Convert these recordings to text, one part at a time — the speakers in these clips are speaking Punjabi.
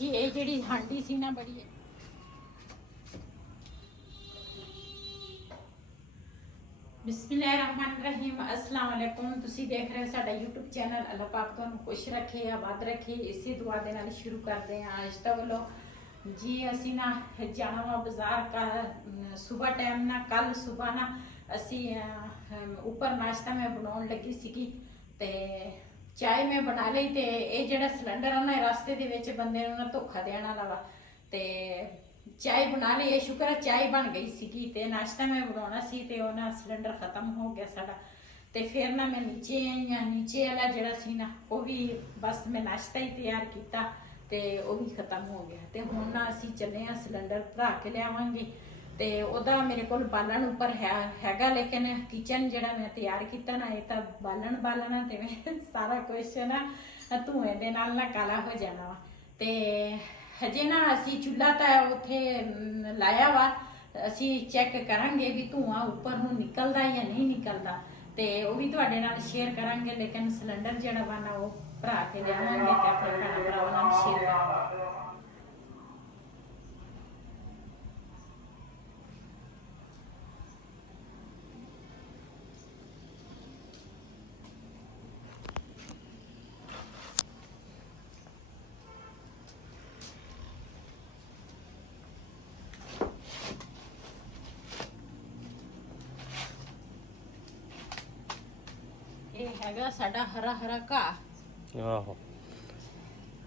जी ये ਜਿਹੜੀ ਹਾਂਡੀ ਸੀ ਨਾ ਬੜੀ बिस्मिल्लाहिर्रहमानिर्रहीम अस्सलाम वालेकुम ਤੁਸੀਂ ਦੇਖ ਰਹੇ ਹੋ ਸਾਡਾ YouTube ਚੈਨਲ ਅੱਲਾਹ ਪਾਕ ਤੁਹਾਨੂੰ ਖੁਸ਼ ਰੱਖੇ ਆਬਾਦ ਰੱਖੇ ਇਸੇ ਦੁਆ ਦੇ ਨਾਲ ਸ਼ੁਰੂ ਕਰਦੇ ਹਾਂ ਅੱਜ ਤੱਕ ਵੱਲੋਂ ਜੀ ਅਸੀਂ ਨਾ ਜਾਣਾ ਵਾ ਬਾਜ਼ਾਰ का सुबह टाइम ना कल सुबह ना ਅਸੀਂ ਉੱਪਰ ਨਾਸ਼ਤਾ ਮੈਂ ਬਣਾਉਣ ਲੱਗੀ ਸੀਗੀ ਤੇ ਚਾय ਮੈਂ ਬਣਾ ਲਈ ਤੇ ਇਹ ਜਿਹੜਾ ਸਿਲੰਡਰ ਆ ਨਾ ਰਸਤੇ ਦੇ ਵਿੱਚ ਬੰਦੇ ਨੂੰ ਨਾ ਧੋਖਾ ਦੇਣ ਵਾਲਾ ਵਾ ਤੇ चाय बना ली शुक्र है चाय बन गई सी ते नाश्ता मैं बनाना सी ते वो ना सिलेंडर खत्म हो गया साडा ते फिर ना मैं नीचे आई हाँ नीचे वाला जड़ा सी ना वो भी बस मैं नाश्ता ही तैयार किया ते वो भी खत्म हो गया ते हुण ना असी चले हाँ सिलेंडर भरा के लियावांगे ते ओदा मेरे कोल बालन उपर हैगा लेकिन किचन जड़ा मैं तैयार किया ना ये तो बालन ते मैं सारा कुछ ना धुएं दे नाल ना काला हो जाना वा ते हजे ना असी चूल्हा तो उत्थे लाया वा असी चेक करांगे भी धुआं उपर नूं निकलदा या नहीं निकलदा ते वो भी तुहाडे नाल शेयर करांगे लेकिन सिलेंडर जिहड़ा वा ना वो भरा के लियावांगे ते अपने भैणां भरावां नाल शेयर करांगे। हैगा साडा हरा हरा घाह आहो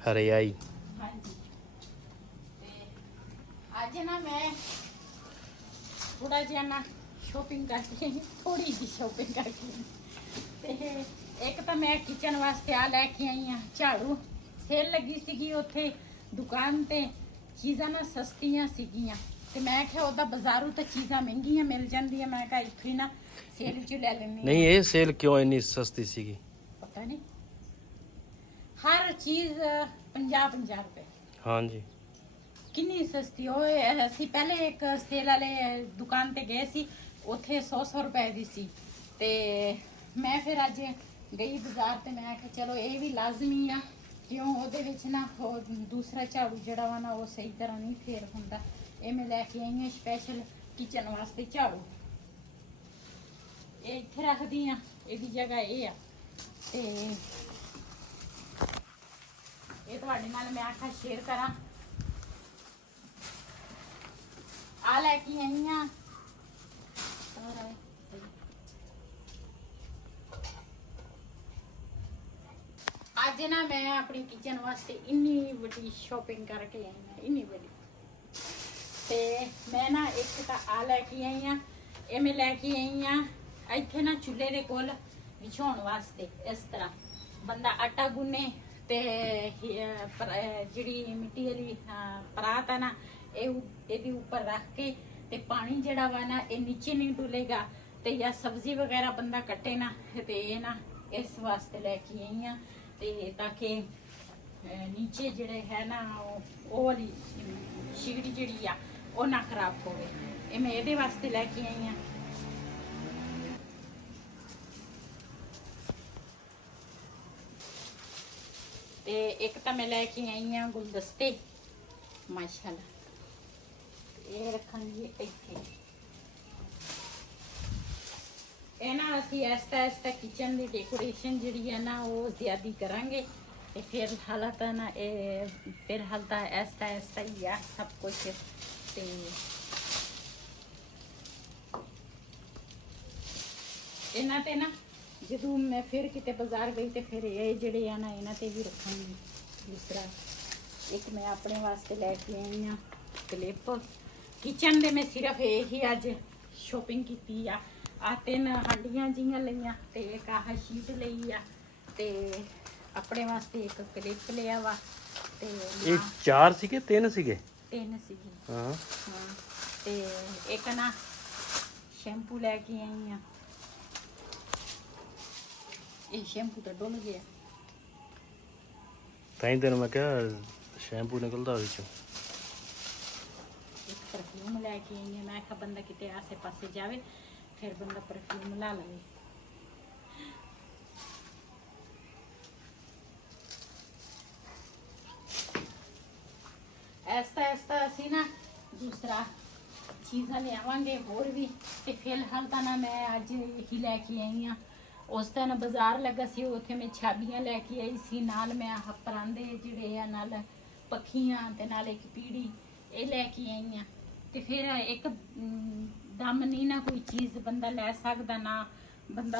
हरियाई हाँ जी ते अज ना मैं थोड़ा जिहा ना शॉपिंग करके थोड़ी जी शॉपिंग करके ते एक तो मैं किचन वास्ते आ लैके आई हाँ झाड़ू सेल लगी सीगी उत्थे दुकान ते चीज़ां ना सस्तियां सीगियां ते मैं क्या उदा बाजारू तो चीज़ां महंगियां मिल जांदियां मैं कहा इत्थों ही ना सेल च ले लेनी नहीं ये सेल क्यों इतनी सस्ती सीगी पता नहीं हर चीज 50 रुपए हाँ जी कितनी सस्ती हो ਅਸੀਂ ਪਹਿਲੇ ਇੱਕ ਸੇਲ ਵਾਲੇ ਦੁਕਾਨ ਤੇ ਗਏ ਸੀ ਉੱਥੇ 100 ਰੁਪਏ ਦੀ ਸੀ ਤੇ ਮੈਂ ਫਿਰ ਅੱਜ ਗਈ ਬਾਜ਼ਾਰ ਤੇ ਮੈਂ ਕਿਹਾ ਚਲੋ ਇਹ ਵੀ ਲਾਜ਼ਮੀ ਆ ਕਿਉਂ ਉਹਦੇ ਵਿੱਚ ਨਾ ਉਹ ਦੂਸਰਾ ਝਾੜੂ ਜਿਹੜਾ ਵਾ ਨਾ ਉਹ ਸਹੀ ਤਰ੍ਹਾਂ ਨਹੀਂ ਫੇਰ ਹੁੰਦਾ ਇਹ ਮੈਂ ਲੈ ਕੇ ਆਈ ਹਾਂ ਸਪੈਸ਼ਲ ਕਿਚਨ ਵਾਸਤੇ ਝਾੜੂ ਇਹ ਇੱਥੇ ਰੱਖਦੀ ਆ ਇਹਦੀ ਜਗ੍ਹਾ ਇਹ ਆ ਤੇ ਇਹ ਤੁਹਾਡੇ ਨਾਲ ਮੈਂ ਆਖਾ ਸ਼ੇਅਰ ਕਰਾਂ ਆ ਲੈ ਕੇ ਆਈ ਆ ਅੱਜ ਨਾ ਮੈਂ ਆਪਣੀ ਕਿਚਨ ਵਾਸਤੇ ਇੰਨੀ ਵੱਡੀ ਸ਼ਾਪਿੰਗ ਕਰਕੇ ਆਈ ਆ ਇੰਨੀ ਵੱਡੀ ਤੇ ਮੈਂ ਨਾ ਇੱਕ ਤਾਂ ਆ ਲੈ ਕੇ ਆਈ ਆ ਇਹ ਮੈਂ ਲੈ ਕੇ ਆਈ ਆ ਇੱਥੇ ਨਾ ਚੁੱਲ੍ਹੇ ਦੇ ਕੋਲ ਵਿਛਾਉਣ ਵਾਸਤੇ ਇਸ ਤਰ੍ਹਾਂ ਬੰਦਾ ਆਟਾ ਗੁੰਨੇ ਤੇ ਜਿਹੜੀ ਮਿੱਟੀ ਵਾਲੀ ਪਰਾਤ ਆ ਨਾ ਇਹ ਇਹਦੇ ਉੱਪਰ ਰੱਖ ਕੇ ਤੇ ਪਾਣੀ ਜਿਹੜਾ ਵਾ ਨਾ ਇਹ ਨੀਚੇ ਨਹੀਂ ਡੁੱਲੇਗਾ ਤੇ ਜਾਂ ਸਬਜ਼ੀ ਵਗੈਰਾ ਬੰਦਾ ਕੱਟੇ ਨਾ ਤੇ ਇਹ ਨਾ ਇਸ ਵਾਸਤੇ ਲੈ ਕੇ ਆਈ ਆ ਤੇ ਤਾਂ ਕਿ ਨੀਚੇ ਜਿਹੜੇ ਹੈ ਨਾ ਉਹ ਵਾਲੀ ਸ਼ੀਗੜੀ ਜਿਹੜੀ ਆ ਉਹ ਨਾ ਖਰਾਬ ਹੋਵੇ ਇਹ ਮੈਂ ਇਹਦੇ ਵਾਸਤੇ ਲੈ ਕੇ ਆਈ ਆ ਤੇ ਇੱਕ ਤਾਂ ਮੈਂ ਲੈ ਕੇ ਆਈ ਆ ਗੁਲਦਸਤੇ ਮਾਸ਼ਾਅੱਲਾ ਇਹ ਰੱਖਾਂਗੇ ਇੱਥੇ ਇਹ ਨਾ ਅਸੀਂ ਐਸਤਾ ਕਿਚਨ ਦੀ ਡੈਕੋਰੇਸ਼ਨ ਜਿਹੜੀ ਹੈ ਨਾ ਉਹ ਜ਼ਿਆਦੀ ਕਰਾਂਗੇ ਤੇ ਫਿਰ ਹਾਲਾਤ ਨਾ ਇਹ ਫਿਰ ਹਾਲਤਾ ਐਸਤਾ ਹੀ ਆ ਸਭ ਕੁਝ ਤੇ ਇਹਨਾਂ ਤੇ ਨਾ ਜਦੋਂ ਮੈਂ ਫਿਰ ਕਿਤੇ ਬਾਜ਼ਾਰ ਗਈ ਤੇ ਫਿਰ ਇਹ ਜਿਹੜੇ ਆ ਨਾ ਇਹਨਾਂ ਤੇ ਵੀ ਰੱਖਾਂਗੀ ਦੂਸਰਾ ਇੱਕ ਮੈਂ ਆਪਣੇ ਵਾਸਤੇ ਲੈ ਕੇ ਆਈ ਆ ਕਲਿੱਪ ਕਿਚਨ ਦੇ ਮੈਂ ਸਿਰਫ ਇਹੀ ਅੱਜ ਸ਼ੋਪਿੰਗ ਕੀਤੀ ਆ ਆ 3 ਹਾਂਡੀਆਂ ਜੀਆਂ ਲਈਆਂ ਤੇ ਇੱਕ ਆਹ ਸ਼ੀਟ ਲਈ ਆ ਤੇ ਆਪਣੇ ਵਾਸਤੇ ਇੱਕ ਕਲਿੱਪ ਲਿਆ ਵਾ ਤੇ ਇਹ 4 ਸੀਗੇ 3 ਸੀਗੇ 3 ਸੀਗੇ ਹਾਂ ਹਾਂ ਤੇ ਇੱਕ ਨਾ ਸ਼ੈਂਪੂ ਲੈ ਕੇ ਆਈ ਆ ਇਹ ਸ਼ੈਂਪੂ ਤਾਂ ਡੁੱਲ ਗਿਆ ਤਾਂ ਹੀ ਤੈਨੂੰ ਮੈਂ ਕਿਹਾ ਸ਼ੈਂਪੂ ਨਿਕਲਦਾ ਵਿੱਚੋਂ ਇੱਕ ਪਰਫਿਊਮ ਲੈ ਕੇ ਆਈ ਆ ਮੈਂ ਕਿਹਾ ਬੰਦਾ ਕਿਤੇ ਆਸੇ ਪਾਸੇ ਜਾਵੇ ਫਿਰ ਬੰਦਾ ਪਰਫਿਊਮ ਲਾ ਲਵੇ ਐਸਤਾ ਅਸੀਂ ਨਾ ਦੂਸਰਾ ਚੀਜ਼ਾਂ ਲਿਆਵਾਂਗੇ ਹੋਰ ਵੀ। ਤੇ ਫਿਲਹਾਲ ਤਾਂ ਨਾ ਮੈਂ ਅੱਜ ਹੀ ਲੈ ਕੇ ਆਈ ਆ। ਉਸ ਦਿਨ ਬਾਜ਼ਾਰ ਲੱਗਾ ਸੀ, ਉੱਥੇ ਮੈਂ ਛਾਬੀਆਂ ਲੈ ਕੇ ਆਈ ਸੀ, ਨਾਲ ਮੈਂ ਆਹ ਪਰਾਂਦੇ ਜਿਹੜੇ ਆ, ਨਾਲ ਪੱਖੀਆਂ ਤੇ ਨਾਲ ਇੱਕ ਪੀੜੀ ਇਹ ਲੈ ਕੇ ਆਈ ਆ। ਤੇ ਫਿਰ ਇੱਕ ਦਮ ਨਹੀਂ ਨਾ ਕੋਈ ਚੀਜ਼ ਬੰਦਾ ਲੈ ਸਕਦਾ, ਨਾ ਬੰਦਾ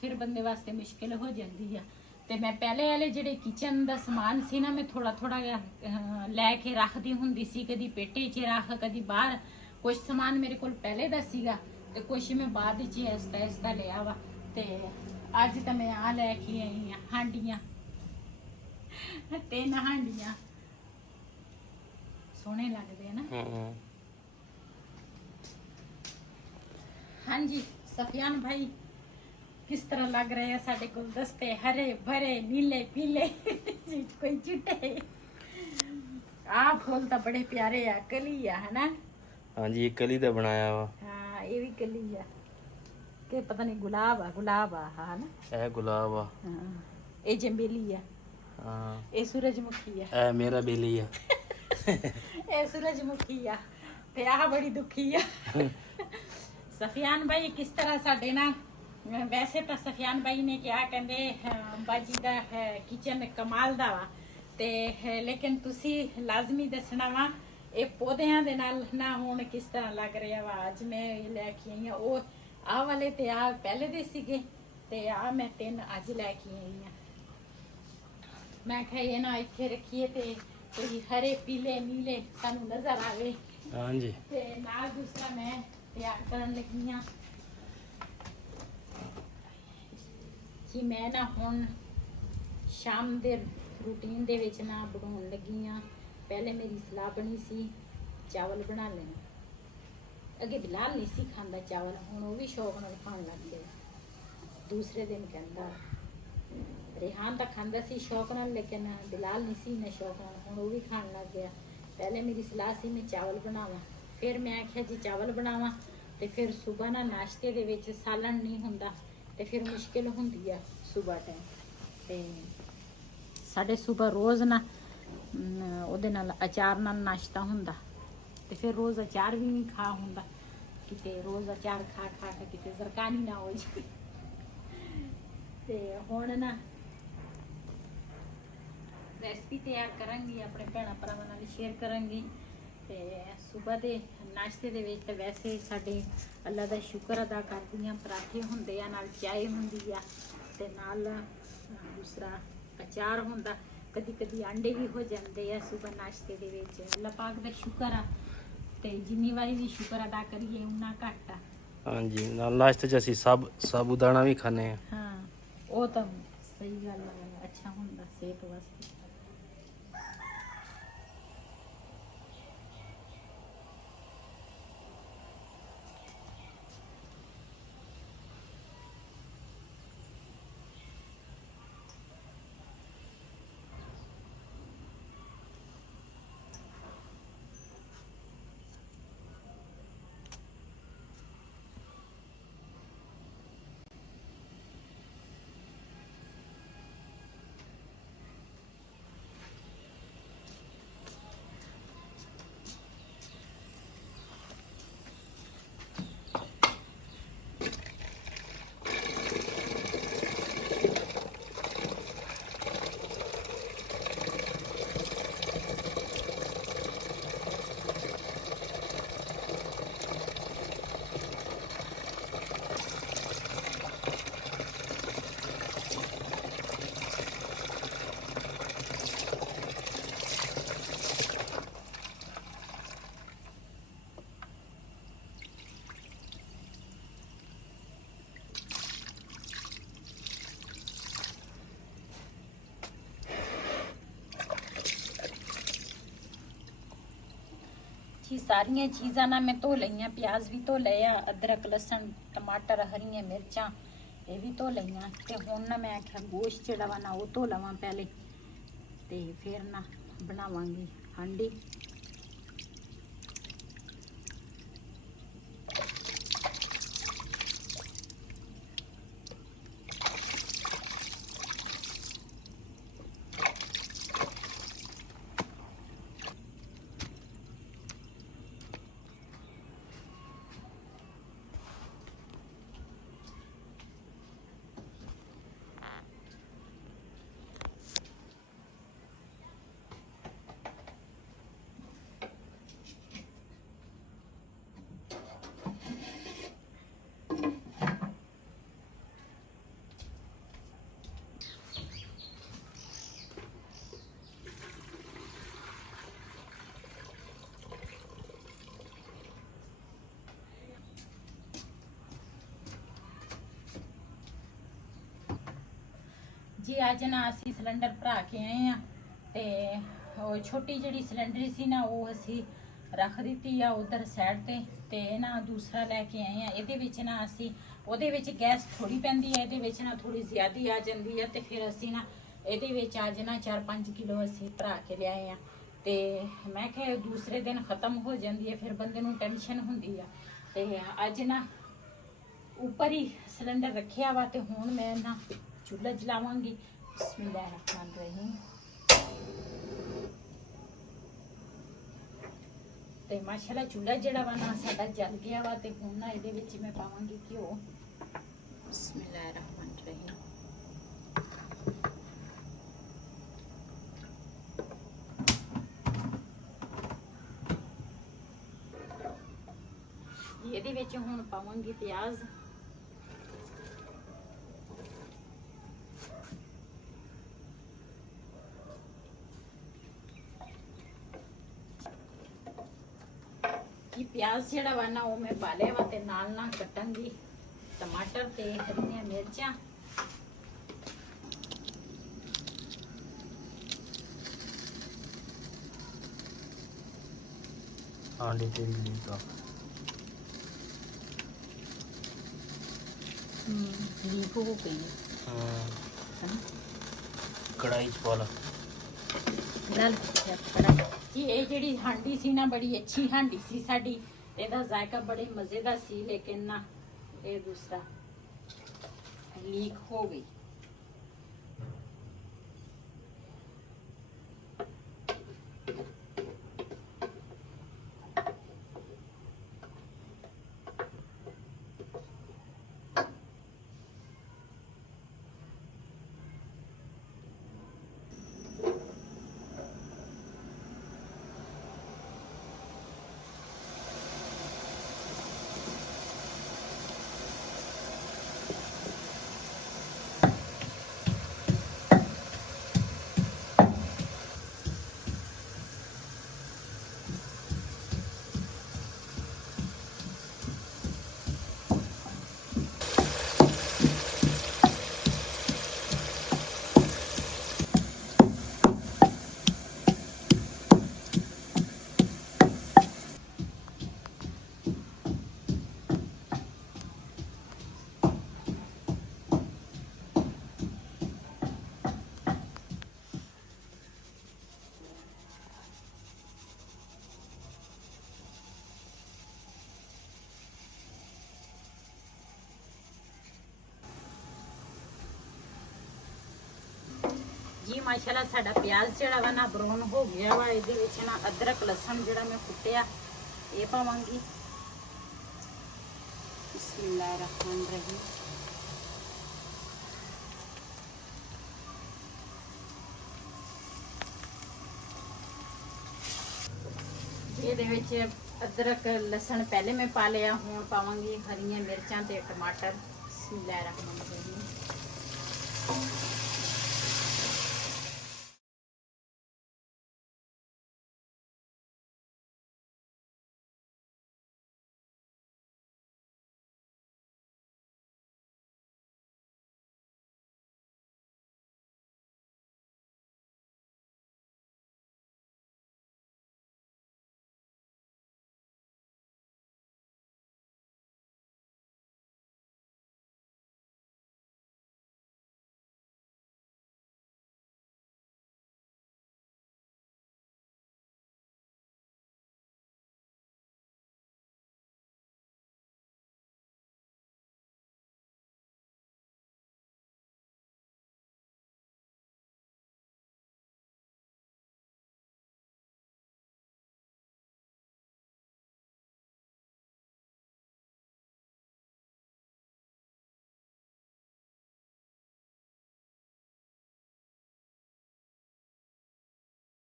ਫਿਰ ਬੰਦੇ ਵਾਸਤੇ ਮੁਸ਼ਕਿਲ ਹੋ ਜਾਂਦੀ ਆ। ਤੇ ਮੈਂ ਪਹਿਲੇ ਵਾਲੇ ਜਿਹੜੇ ਕਿਚਨ ਦਾ ਸਮਾਨ ਸੀ ਨਾ, ਮੈਂ ਥੋੜਾ ਥੋੜਾ ਲੈ ਕੇ ਰੱਖਦੀ ਹੁੰਦੀ ਸੀ, ਕਦੀ ਪੇਟੇ 'ਚ ਰੱਖ, ਕਦੀ ਬਾਹਰ। ਕੁਝ ਸਮਾਨ ਮੇਰੇ ਕੋਲ ਪਹਿਲੇ ਦਾ ਸੀਗਾ ਤੇ ਕੁਝ ਮੈਂ ਬਾਅਦ ਵਿੱਚ ਐਸਤਾ ਲਿਆ ਵਾ। ਤੇ ਅੱਜ ਤਾਂ ਮੈਂ ਆ ਲੈ ਕੇ ਆਈ ਆ ਹਾਂਡੀਆਂ, 3 ਹਾਂਡੀਆਂ ਸੋਹਣੇ ਲੱਗਦੇ ਆ ਨਾ। ਹਾਂਜੀ ਸਫियान भाई, किस तरह लग रहे हैं साढ़े गुलदस्ते? हरे भरे नीले पीले कोई चिट्टे। आ फूल तो बड़े प्यारे आ, कली आ है ना। हाँ जी, ये कली दा बनाया वा। हाँ ये भी कली आ के पता नहीं गुलाब आ हाँ ना। ए गुलाब आ, हाँ ये चमेली आ, हाँ ये सूरजमुखी आ, ए मेरा बेली आ। ये सूरजमुखी आ ते आह बड़ी दुखी आ। सफियान भाई किस तरह साडे ना, वैसे तो सफियान भाई ने क्या कहते बाजी का किचन कमाल दा वा ते लेकिन तुसी लाजमी दसना वा ये पौधियां दे नाल ना हुण किस तरह लग रहा वा। अज मैं ये लैके आई हां, ओ आ वाले ते आ पहले दे सीगे ते आ मैं 3 अज लैके आई हां। मैं कहा ये ना इत्थे रखिए ते कोई हरे पीले नीले सानू नजर आवे। हाँ जी, ते नाल दूसरा मैं तैयार करन लगी हां कि मैं ना हुण शाम दे रूटीन दे विच ना बनाउण लगी हां। पहले मेरी सलाह बनी सी चावल बना लेना, अगे बिलाल नहीं सी खांदा चावल, हुण वो भी शौक नाल खाण लग गया। दूसरे दिन कहंदा रेहान तां खांदा सी शौक नाल, लेकिन बिलाल नहीं सी इन्ना शौक नाल, हुण वो भी खाण लग गया। पहले मेरी सलाह सी मैं चावल बनावां, फिर मैं आख्या जी चावल बनावां ते फिर सुबह ना नाश्ते दे विच सालन नहीं हुंदा ते फिर मुश्किल हुंदी आ सुबह टाइम। ते साडे सुबह रोज़ ना ਉਹਦੇ ਨਾਲ अचार नाल नाश्ता हुंदा ते फिर रोज़ अचार भी नहीं खा हुंदा, किते रोज़ अचार खा खा के किते जरकानी ना हो जाए। ते हुण ना रेसिपी तैयार करांगी, अपने भैणां भरावां नाल शेयर करांगी। ते सुबह दे नाश्ते दे विच ते वैसे साडे अल्लाह दा शुक्र अदा करदी आं, पराठे हुंदे आ, नाल चाय हुंदी आ ते नाल दूसरा अचार हुंदा, कदी कदी अंडे भी हो जाते हैं सुबह नाश्ते दे विच। अल्लाह पाक दा शुक्र आ ते जिन्नी वारी भी शुक्र अदा करिए उन्ना घट आ। हाँ जी, नाल नाश्ते च असीं साबूदाना भी खाने हैं। हाँ वो तो सही गल है, अच्छा हुंदा सेहत वास्ते। जी सारिया चीज़ां ना मैं धो लईयां, प्याज भी धो लिया, अदरक लसन टमाटर हरियां मिर्चां ये भी धो लईयां। ते हुण ना मैं आख्या गोश्त जिहड़ा वा ना वो धो लवां पहले ते फिर ना बनावांगी हांडी। ਜੀ ਅੱਜ ਨਾ ਅਸੀਂ ਸਿਲੰਡਰ ਭਰਾ ਕੇ ਆਏ ਆ ਤੇ ਉਹ ਛੋਟੀ ਜਿਹੜੀ ਸਿਲੰਡਰ ਸੀ ਨਾ ਉਹ ਅਸੀਂ ਰੱਖ ਦਿੱਤੀ ਆ ਉਧਰ ਸਾਈਡ ਤੇ ਨਾ ਦੂਸਰਾ ਲੈ ਕੇ ਆਏ ਆ। ਇਹਦੇ ਵਿੱਚ ਨਾ ਅਸੀਂ ਉਹਦੇ ਵਿੱਚ ਗੈਸ ਥੋੜੀ ਪੈਂਦੀ ਹੈ, ਇਹਦੇ ਵਿੱਚ ਨਾ ਥੋੜੀ ਜ਼ਿਆਦੀ ਆ ਜਾਂਦੀ ਹੈ ਤੇ ਫਿਰ ਅਸੀਂ ਨਾ ਇਹਦੇ ਵਿੱਚ ਅੱਜ ਨਾ 4-5 ਕਿਲੋ ਅਸੀਂ ਭਰਾ ਕੇ ਲਿਆਏ ਆ। ਤੇ ਮੈਂ ਕਿਹਾ ਦੂਸਰੇ ਦਿਨ ਖਤਮ ਹੋ ਜਾਂਦੀ ਹੈ, ਫਿਰ ਬੰਦੇ ਨੂੰ ਟੈਨਸ਼ਨ ਹੁੰਦੀ ਆ। ਤੇ ਅੱਜ ਨਾ ਉੱਪਰ ਹੀ ਸਿਲੰਡਰ ਰੱਖਿਆ ਵਾ ਤੇ ਹੁਣ ਮੈਂ ਨਾ ਚੁੱਲ੍ਹਾ ਜਲਾਵਾਂਗੀ। ਬਿਸਮਿल्लाह-रहमान-रहीम। ਤੇ ਮਾਸ਼ਾਅੱਲਾ ਚੁੱਲ੍ਹਾ ਜਿਹੜਾ ਵਾ ਨਾ ਸਾਡਾ ਜਲ ਗਿਆ ਵਾ ਤੇ ਹੁਣ ਨਾ ਇਹਦੇ ਵਿੱਚ ਮੈਂ ਪਾਵਾਂਗੀ ਘਿਓ। ਬਿਸਮਿल्लाह-रहमान-रहीम। ਇਹਦੇ ਵਿੱਚ ਹੁਣ ਪਾਵਾਂਗੀ ਪਿਆਜ਼। ਇਹ ਪਿਆਜ਼ ਜਿਹੜਾ ਵਾ ਨਾ ਉਹ ਮੈਂ ਪਾ ਲਿਆ ਵਾ ਤੇ ਨਾਲ ਨਾਲ ਕੱਟਾਂਗੀ ਟਮਾਟਰ ਤੇ ਹਰੀਆਂ ਮਿਰਚਾਂ। ਆਂਡੇ ਤੇਰੀ ਲੀਕ ਆ ਲੀਕ ਹੋ ਗਈ ਕੜਾਈ ਚ ਪਾ ਲਾ ਗੱਲ ਕਰਾਂ ਜੀ। ਇਹ ਜਿਹੜੀ ਹਾਂਡੀ ਸੀ ਨਾ ਬੜੀ ਅੱਛੀ ਹਾਂਡੀ ਸੀ ਸਾਡੀ, ਇਹਦਾ ਜ਼ਾਇਕਾ ਬੜੇ ਮਜ਼ੇ ਦਾ ਸੀ, ਲੇਕਿਨ ਨਾ ਇਹ ਦੂਸਰਾ ਲੀਕ ਹੋ ਗਈ। ਜੀ ਮਾਸ਼ਾਅੱਲਾ ਸਾਡਾ ਪਿਆਜ਼ ਜਿਹੜਾ ਵਾ ਨਾ ਬਰਾਊਨ ਹੋ ਗਿਆ ਵਾ। ਇਹਦੇ ਵਿੱਚ ਨਾ ਅਦਰਕ ਲਸਣ ਜਿਹੜਾ ਮੈਂ ਕੁੱਟਿਆ ਇਹ ਪਾਵਾਂਗੀ। ਬਿਸਮਿल्लाह-रहमान-रहीम। ਇਹਦੇ ਵਿੱਚ ਅਦਰਕ ਲਸਣ ਪਹਿਲੇ ਮੈਂ ਪਾ ਲਿਆ, ਹੁਣ ਪਾਵਾਂਗੀ ਹਰੀਆਂ ਮਿਰਚਾਂ ਤੇ ਟਮਾਟਰ। ਬਿਸਮਿल्लाह-रहमान-रहीम।